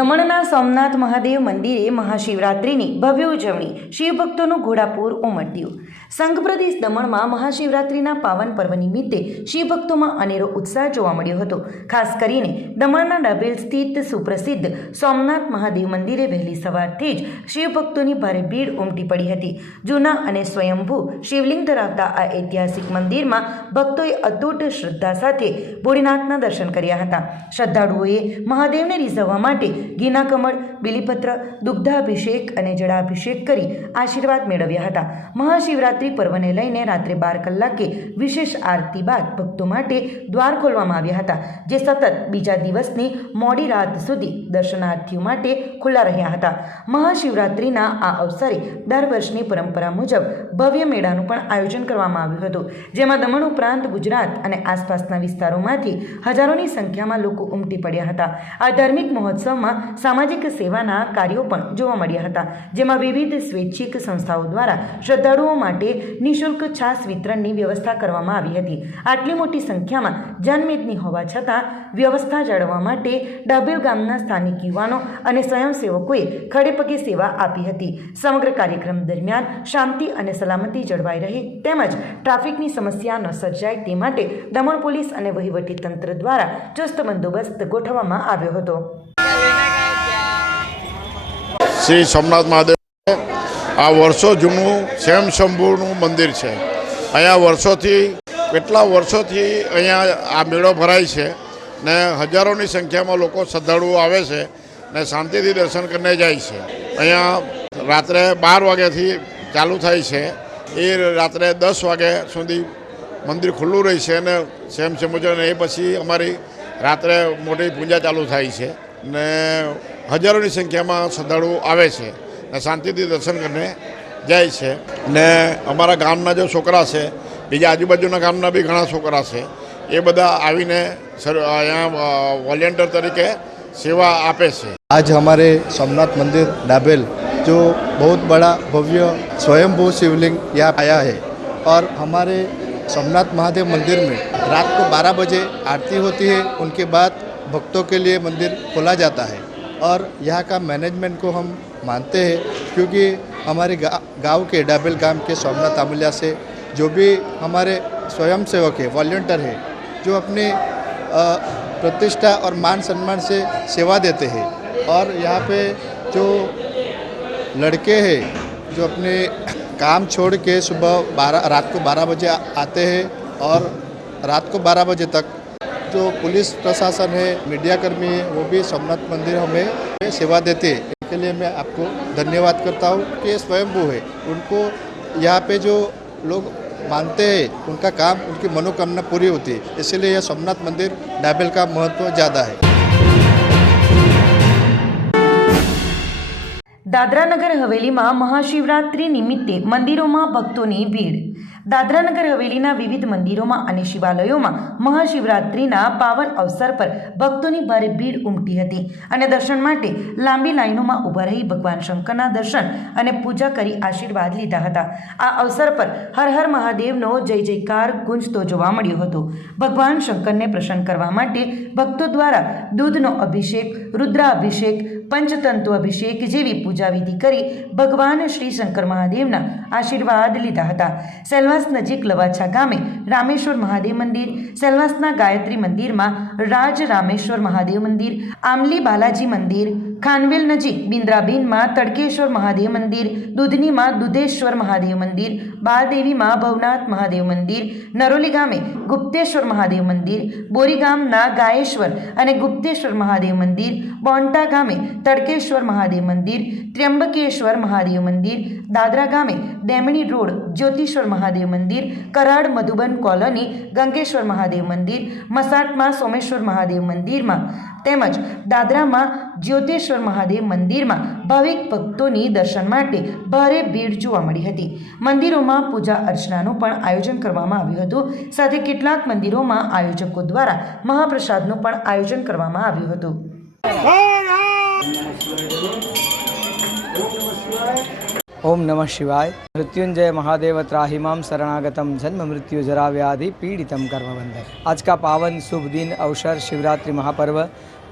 દમણના સોમનાથ મહાદેવ મંદિરે મહાશિવરાત્રિની ભવ્ય ઉજવણી શિવભક્તોનું ઘોડાપૂર ઉમટ્યું. સંઘ પ્રદેશ દમણમાં મહાશિવરાત્રિના પાવન પર્વ નિમિત્તે શિવભક્તોમાં અનેરો ઉત્સાહ જોવા મળ્યો હતો. ખાસ કરીને દમણના ડબેલ સ્થિત સુપ્રસિદ્ધ સોમનાથ મહાદેવ મંદિરે વહેલી સવારથી જ શિવભક્તોની ભારે ભીડ ઉમટી પડી હતી. જૂના અને સ્વયંભૂ શિવલિંગ ધરાવતા આ ઐતિહાસિક મંદિરમાં ભક્તોએ અતૂટ શ્રદ્ધા સાથે ભોળીનાથના દર્શન કર્યા હતા. શ્રદ્ધાળુઓએ મહાદેવને રીઝવવા માટે ઘીના કમળ, બિલીપત્ર, દુગ્ધાભિષેક અને જળાભિષેક કરી આશીર્વાદ મેળવ્યા હતા. મહાશિવરાત્રિ પર્વને લઈને રાત્રે બાર કલાકે વિશેષ આરતી બાદ ભક્તો માટે દ્વાર ખોલવામાં આવ્યા હતા, જે સતત બીજા દિવસની મોડી રાત સુધી દર્શનાર્થીઓ માટે ખુલ્લા રહ્યા હતા. મહાશિવરાત્રિના આ અવસરે દર વર્ષની પરંપરા મુજબ ભવ્ય મેળાનું પણ આયોજન કરવામાં આવ્યું હતું, જેમાં દમણ ઉપરાંત ગુજરાત અને આસપાસના વિસ્તારોમાંથી હજારોની સંખ્યામાં લોકો ઉમટી પડ્યા હતા. આ ધાર્મિક મહોત્સવમાં સામાજિક સેવાના કાર્યો પણ જોવા મળ્યા હતા, જેમાં વિવિધ સ્વૈચ્છિક સંસ્થાઓ દ્વારા શ્રદ્ધાળુઓ માટે નિઃશુલ્ક છાસ વિતરણની વ્યવસ્થા કરવામાં આવી હતી. આટલી મોટી સંખ્યામાં જનમેદની હોવા છતાં, વ્યવસ્થા જાળવવા માટે ડાબેલ ગામના સ્થાનિક યુવાનો અને સ્વયંસેવકોએ ખડેપગે સેવા આપી હતી. સમગ્ર કાર્યક્રમ દરમિયાન શાંતિ અને સલામતી જળવાઈ રહે તેમજ ટ્રાફિકની સમસ્યા ન સર્જાય તે માટે દમણ પોલીસ અને વહીવટી તંત્ર દ્વારા ચુસ્ત બંદોબસ્ત ગોઠવવામાં આવ્યો હતો. શ્રી સોમનાથ મહાદેવ આ વર્ષો જૂનું શ્યામ શંભુનું મંદિર છે. અહીંયા વર્ષોથી, કેટલા વર્ષોથી અહીંયા આ મેળો ભરાય છે ને હજારોની સંખ્યામાં લોકો શ્રદ્ધાળુઓ આવે છે ને શાંતિથી દર્શન કરીને જાય છે. અહીંયા રાત્રે બાર વાગ્યાથી ચાલુ થાય છે. એ રાત્રે દસ વાગ્યા સુધી મંદિર ખુલ્લું રહે છે અને સેમ સમુજન એ પછી અમારી રાત્રે મોટી પૂજા ચાલુ થાય છે. ને હજારોની સંખ્યામાં શ્રદ્ધાળુઓ આવે છે ને શાંતિથી દર્શન કરીને જાય છે ને અમારા ગામના જે છોકરા છે બીજા આજુબાજુના ગામના બી ઘણા છોકરા છે એ બધા આવીને સર- અહીંયા વોલેન્ટિયર તરીકે સેવા આપે છે आज हमारे सोमनाथ मंदिर डाबेल जो बहुत बड़ा भव्य स्वयंभू शिवलिंग यहाँ आया है और हमारे सोमनाथ महादेव मंदिर में रात को 12 बजे आरती होती है उनके बाद भक्तों के लिए मंदिर खोला जाता है और यहाँ का मैनेजमेंट को हम मानते हैं क्योंकि हमारे गा- गाँव के डाबेल गाँव के सोमनाथ आमुलिया से जो भी हमारे स्वयं सेवक है वॉल्टियर है, जो अपने प्रतिष्ठा और मान सम्मान से सेवा देते हैं और यहाँ पे जो लड़के हैं, जो अपने काम छोड़ के सुबह बारह, रात को बारह बजे आते हैं और रात को बारह बजे तक जो पुलिस प्रशासन है मीडियाकर्मी है वो भी सोमनाथ मंदिर हमें सेवा देते हैं इसके लिए मैं आपको धन्यवाद करता हूँ कि ये स्वयंभू है उनको यहाँ पे जो लोग मानते हैं उनका काम उनकी मनोकामना पूरी होती है इसीलिए यह सोमनाथ मंदिर डाबेल का महत्व ज़्यादा है દાદરાનગર હવેલીમાં મહાશિવરાત્રિ નિમિત્તે મંદિરોમાં ભક્તોની ભીડ દાદરાનગર હવેલીના વિવિધ મંદિરોમાં અને શિવાલયોમાં મહાશિવરાત્રિના પાવન અવસર પર ભક્તોની ભારે ભીડ ઉમટી હતી અને દર્શન માટે લાંબી લાઈનોમાં ઊભા રહી ભગવાન શંકરના દર્શન અને પૂજા કરી આશીર્વાદ લીધા હતા. આ અવસર પર હર હર મહાદેવનો જય જયકાર ગુંજતો જોવા મળ્યો હતો. ભગવાન શંકરને પ્રસન્ન કરવા માટે ભક્તો દ્વારા દૂધનો અભિષેક, રુદ્રાભિષેક પંચતંતુ અભિષેક જેવી પૂજા વિધિ કરી ભગવાન શ્રી શંકર મહાદેવના આશીર્વાદ લીધા હતા. સેલવાસ નજીક લવાછા ગામે રામેશ્વર મહાદેવ મંદિર, સેલવાસના ગાયત્રી મંદિરમાં રાજ રામેશ્વર મહાદેવ મંદિર આમલી બાલાજી મંદિર ખાનવેલ નજીક બિંદ્રાબીનમાં તડકેશ્વર મહાદેવ મંદિર, દૂધનીમાં દુધેશ્વર મહાદેવ મંદિર બાળદેવીમાં ભવનાથ મહાદેવ મંદિર, નરોલી ગામે ગુપ્તેશ્વર મહાદેવ મંદિર, બોરી ગામના ગાયેશ્વર અને ગુપ્તેશ્વર મહાદેવ મંદિર બોન્ટા ગામે તડકેશ્વર મહાદેવ મંદિર, ત્ર્યંબકેશ્વર મહાદેવ મંદિર, દાદરા ગામે ડેમણી રોડ જ્યોતિશ્વર મહાદેવ મંદિર, કરાડ મધુબન કોલોની, ગંગેશ્વર મહાદેવ મંદિર, મસાટમાં સોમેશ્વર મહાદેવ મંદિરમાં તેમજ દાદરામાં જ્યોતેશ્વર મહાદેવ મંદિરમાં ભાવિક ભક્તોની દર્શન માટે ભારે ભીડ જોવા મળી હતી. મંદિરોમાં પૂજા અર્ચનાનું પણ આયોજન કરવામાં આવ્યું હતું. સાથે કેટલાક મંદિરોમાં આયોજકો દ્વારા મહાપ્રસાદનું પણ આયોજન કરવામાં આવ્યું હતું. ओम नमः शिवाय। मृत्युंजय महादेव त्राहिमाम शरणागतम जन्म मृत्यु जरा व्याधि पीड़ितम कर्म बंधन आज का पावन शुभ दिन, अवसर शिवरात्रि महापर्व।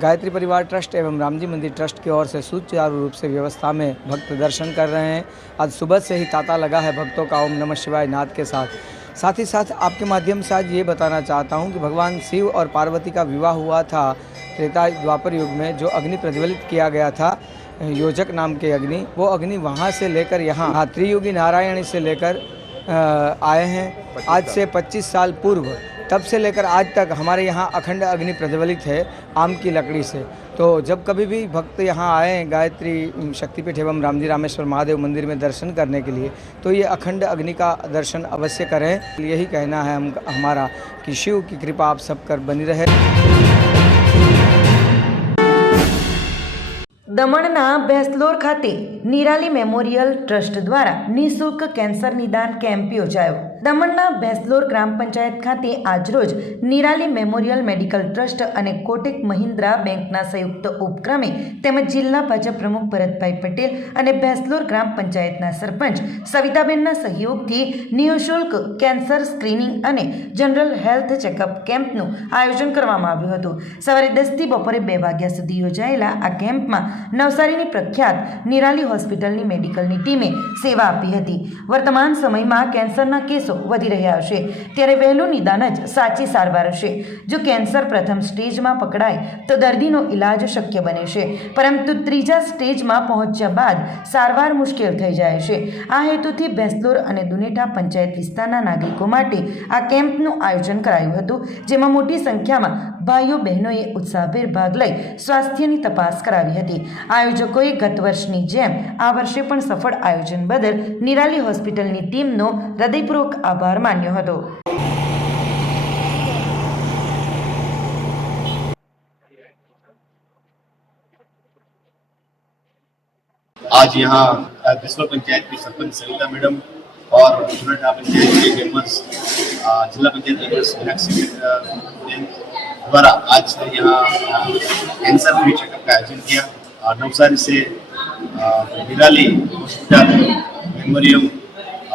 गायत्री परिवार ट्रस्ट एवं रामजी मंदिर ट्रस्ट की ओर से सुचारू रूप से व्यवस्था में भक्त दर्शन कर रहे हैं। आज सुबह से ही तांता लगा है भक्तों का ओम नमः शिवाय नाद के साथ। साथ ही साथ आपके माध्यम से आज ये बताना चाहता हूँ कि भगवान शिव और पार्वती का विवाह हुआ था त्रेता द्वापर युग में, जो अग्नि प्रज्वलित किया गया था। योजक नाम के अग्नि वो अग्नि वहाँ से लेकर यहाँ त्रियुगी नारायणी से लेकर आए हैं। आज से 25 साल पूर्व तब से लेकर आज तक हमारे यहाँ अखंड अग्नि प्रज्वलित है आम की लकड़ी से। तो जब कभी भी भक्त यहाँ आए हैं गायत्री शक्तिपीठ एवं रामजी रामेश्वर महादेव मंदिर में दर्शन करने के लिए तो ये अखंड अग्नि का दर्शन अवश्य करें। यही कहना है हम हमारा कि शिव की कृपा आप सब कर बनी रहे। દમણના ભેસલોર ખાતે નિરાલી મેમોરિયલ ટ્રસ્ટ દ્વારા નિઃશુલ્ક કેન્સર નિદાન કેમ્પ યોજાયો. દમણના ભેસલોર ગ્રામ પંચાયત ખાતે આજરોજ નિરાલી મેમોરિયલ મેડિકલ ટ્રસ્ટ અને કોટેક મહિન્દ્રા બેંકના સંયુક્ત ઉપક્રમે તેમજ જિલ્લા ભાજપ પ્રમુખ ભરતભાઈ પટેલ અને ભેસલોર ગ્રામ પંચાયતના સરપંચ સવિતાબેનના સહયોગથી નિઃશુલ્ક કેન્સર સ્ક્રીનિંગ અને જનરલ હેલ્થ ચેકઅપ કેમ્પનું આયોજન કરવામાં આવ્યું હતું. સવારે દસથી બપોરે બે વાગ્યા સુધી યોજાયેલા આ કેમ્પમાં નવસારીની પ્રખ્યાત નિરાલી હોસ્પિટલની મેડિકલની ટીમે સેવા આપી હતી. વર્તમાન સમયમાં કેન્સરના કેસો વધી રહ્યા હશે ત્યારે વહેલું નિદાન જ સાચી સારવાર હશે જો કેન્સર પ્રથમ સ્ટેજમાં પકડાય, તો દર્દીનો ઇલાજ શક્ય બને છે. પરંતુ ત્રીજા સ્ટેજમાં પહોંચ્યા બાદ સારવાર મુશ્કેલ થઈ જાય છે. આ હેતુથી ભેંસલોર અને દુનેઠા પંચાયત વિસ્તારના નાગરિકો માટે આ કેમ્પનું આયોજન કરાયું હતું, જેમાં મોટી સંખ્યામાં ભાઈઓ બહેનોએ ઉત્સાહભેર ભાગ લઈ સ્વાસ્થ્યની તપાસ કરાવી હતી. આયોજકોએ ગત વર્ષની જેમ આ વર્ષે પણ સફળ આયોજન બદલ નિરાલી હોસ્પિટલની ટીમનો હૃદયપૂર્વક આભાર માન્યો હતો आज यहाँ अ, बिस्वा पंचायत की सरपंच सविता मैडम और जुनाटा पंचायत के मेंबर्स अ, जिला पंचायत मेंबर्स मीनाक्षी अ, मैम द्वारा आज यहाँ अ, कैंसर फ्री चेकअप का आयोजन किया अ, नवसारी से अ, निराली हॉस्पिटल मेमोरियम अ,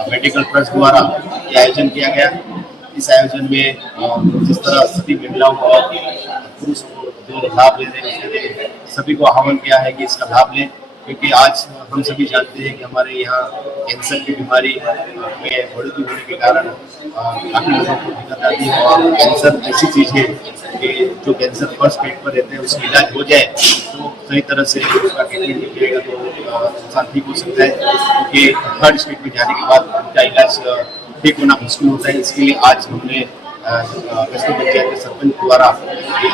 मेडिकल ट्रस्ट द्वारा ये आयोजन किया गया। इस आयोजन में जिस तरह सभी महिलाओं को और पुरुष को जो लाभ लेने हैं सभी को आह्वान किया है कि इसका लाभ लें। क्योंकि आज हम सभी जानते हैं कि हमारे यहाँ कैंसर की बीमारी में बढ़ोतरी होने के कारण काफ़ी लोगों को दिक्कत आती है और कैंसर ऐसी चीज़ है कि जो कैंसर फ़र्स्ट स्टेज पर रहते हैं, उसका इलाज हो जाए तो सही तरह से उसका ट्रीटमेंट हो जाएगा तो इंसान ठीक हो सकता है। क्योंकि थर्ड स्टेज में जाने के बाद उनका इलाज ठीक होना मुश्किल होता है। इसके लिए आज हमने वैष्णो पंचायत के सरपंच द्वारा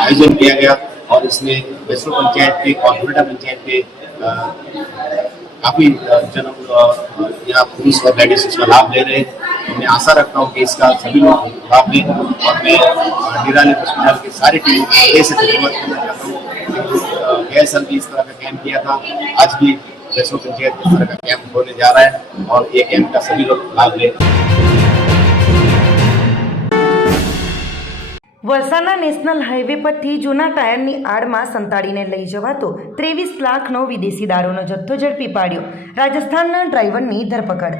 आयोजन किया गया और इसमें वैष्णो पंचायत के और पंचायत के काफ़ी जन यहाँ पुरुष और लेडीज़ इसका लाभ ले रहे हैं। तो मैं आशा रखता हूँ कि इसका सभी लोग लाभ लें और मैं निराली हॉस्पिटल की सारी टीम को से धन्यवाद करना चाहता हूँ। गए साल भी इस तरह का कैंप किया था। आज भी वैष्णो पंचायत इस तरह का कैंप होने जा रहा है और ये कैंप का सभी लोग लाभ लें વલસાડના નેશનલ હાઈવે પરથી જૂના ટાયરની આડમાં સંતાડીને લઈ જવાતો ત્રેવીસ લાખનો વિદેશી દારૂનો જથ્થો ઝડપી પાડ્યો. રાજસ્થાનના ડ્રાઈવરની ધરપકડ.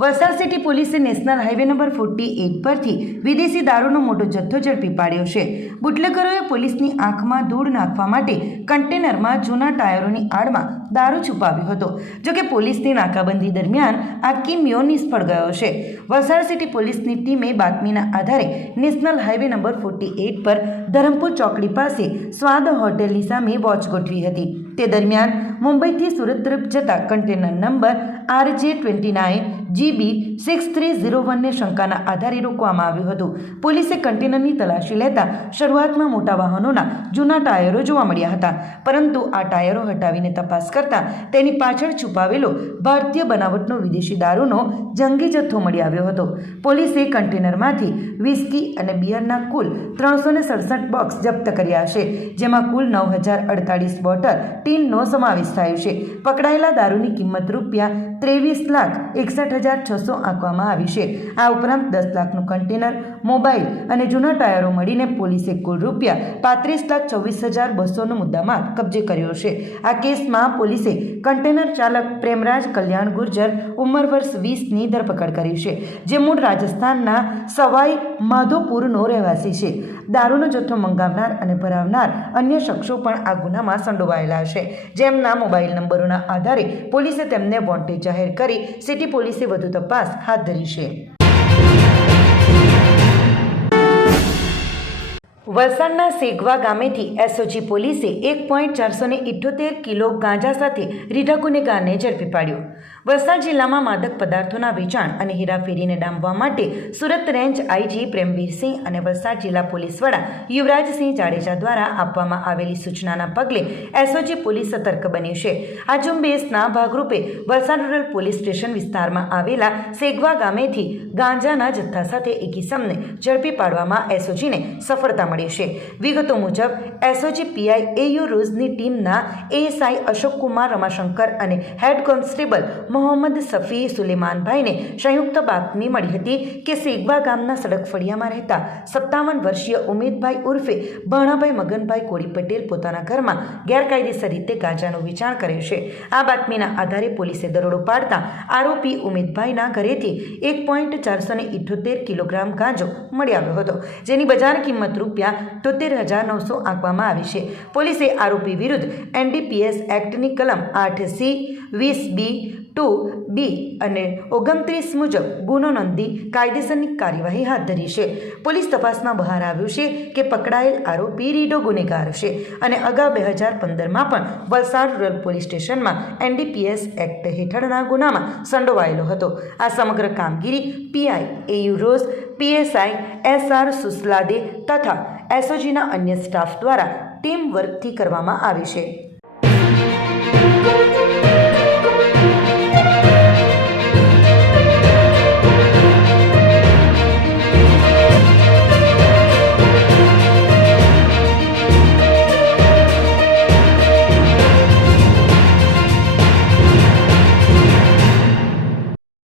વલસાડ સિટી પોલીસે national highway number forty eight પરથી વિદેશી દારૂનો મોટો જથ્થો ઝડપી પાડ્યો છે. બુટલેગરોએ પોલીસની આંખમાં ધૂળ નાખવા માટે કન્ટેનરમાં જૂના ટાયરોની આડમાં દારૂ છુપાવ્યો હતો જોકે પોલીસની નાકાબંધી દરમિયાન આ કિમિયો નિષ્ફળ ગયો છે. વલસાડ સિટી પોલીસની ટીમે બાતમીના આધારે national highway number forty eight પર ધરમપુર ચોકડી પાસે સ્વાદ હોટેલની સામે વોચ ગોઠવી હતી. તે દરમિયાન મુંબઈથી સુરત તરફ જતા container number R J twenty nine GB six three zero વનને શંકાના આધારે રોકવામાં આવ્યું હતું. પોલીસે કન્ટેનરની તલાશી લેતા શરૂઆતમાં મોટા વાહનોના જૂના ટાયરો જોવા મળ્યા હતા. પરંતુ આ ટાયરો હટાવીને તપાસ કરતા તેની પાછળ છુપાવેલો ભારતીય બનાવટનો વિદેશી દારૂનો જંગી જથ્થો મળી આવ્યો હતો. પોલીસે કન્ટેનરમાંથી વિસ્કી અને બિયરના કુલ ત્રણસો ને સડસઠ બોક્સ જપ્ત કર્યા છે, જેમાં કુલ નવ હજાર અડતાળીસ બોટલ ટીનનો સમાવેશ થાય છે. પકડાયેલા દારૂની કિંમત રૂપિયા ત્રેવીસ લાખ એકસઠ હજાર છસો આંકવામાં આવી છે. આ ઉપરાંત દસ લાખનું કન્ટેનર, મોબાઈલ અને જૂના ટાયરો મળીને પોલીસે કુલ રૂપિયા પાંત્રીસ લાખ છવ્વીસ હજાર બસોનો મુદ્દામાલ કબજે કર્યો છે. આ કેસમાં પોલીસે કન્ટેનર ચાલક પ્રેમરાજ કલ્યાણ ગુર્જર ઉંમર વર્ષ વીસની ધરપકડ કરી છે, જે મૂળ રાજસ્થાનના સવાઈ માધોપુરનો રહેવાસી છે. દારૂનો જથ્થો મંગાવનાર અને ભરાવનાર અન્ય શખ્સો પણ આ ગુનામાં સંડોવાયેલા છે. જેમના મોબાઈલ નંબરોના આધારે પોલીસે તેમને વોન્ટેડ જાહેર કરી સિટી પોલીસે વધુ તપાસ હાથ ધરી છે. વલસાડના સેગવા ગામેથી એસઓજી પોલીસે એક પોઈન્ટ ચારસો ઇઠ્ઠોતેર કિલો ગાંજા સાથે રીઢા ગુનેગારને ઝડપી પાડ્યો. વલસાડ જિલ્લામાં માદક પદાર્થોના વેચાણ અને હેરાફેરીને ડામવા માટે સુરત રેન્જ આઈજી પ્રેમવીરસિંહ અને વલસાડ જિલ્લા પોલીસ વડા યુવરાજસિંહ જાડેજા દ્વારા આપવામાં આવેલી સૂચનાના પગલે એસઓજી પોલીસ સતર્ક બની છે. આ ઝુંબેશના ભાગરૂપે વલસાડ રૂરલ પોલીસ સ્ટેશન વિસ્તારમાં આવેલા સેગવા ગામેથી ગાંજાના જથ્થા સાથે એક ઇસમને ઝડપી પાડવામાં એસઓજીને સફળતા મળી છે. વિગતો મુજબ, એસઓજી પીઆઈ એયુ રોઝની ટીમના એએસઆઈ અશોકકુમાર રમાશંકર અને હેડ કોન્સ્ટેબલ મોહમ્મદ સફી સુલેમાનભાઈને સંયુક્ત બાતમી મળી હતી કે સેગવા ગામના સડક ફળિયામાં રહેતા સત્તાવન વર્ષીય ઉમેદભાઈ ઉર્ફે ભાણાભાઈ મગનભાઈ કોળી પટેલ પોતાના ઘરમાં ગેરકાયદેસર રીતે ગાંજાનું વેચાણ કરે છે. આ બાતમીના આધારે પોલીસે દરોડો પાડતા આરોપી ઉમેદભાઈના ઘરેથી એક પોઈન્ટ ચારસો ને ઇઠ્ઠોતેર કિલોગ્રામ ગાંજો મળી આવ્યો હતો. જેની બજાર કિંમત રૂપિયા તોતેર હજાર નવસો આંકવામાં આવી છે. પોલીસે આરોપી વિરુદ્ધ એનડીપીએસ એક્ટની કલમ આઠ સી, વીસ બી ટુ, બી અને ઓગણત્રીસ મુજબ ગુનો નોંધી કાયદેસરની કાર્યવાહી હાથ ધરી છે. પોલીસ તપાસમાં બહાર આવ્યું છે કે પકડાયેલ આરોપી રીડો ગુનેગાર છે અને અગાઉ બે હજાર પંદરમાં પણ વલસાડ રૂરલ પોલીસ સ્ટેશનમાં એનડીપીએસ એક્ટ હેઠળના ગુનામાં સંડોવાયેલો હતો. આ સમગ્ર કામગીરી PI AU Roz PSI SR Susalade તથા એસઓજીના અન્ય સ્ટાફ દ્વારા ટીમ વર્કથી કરવામાં આવી છે.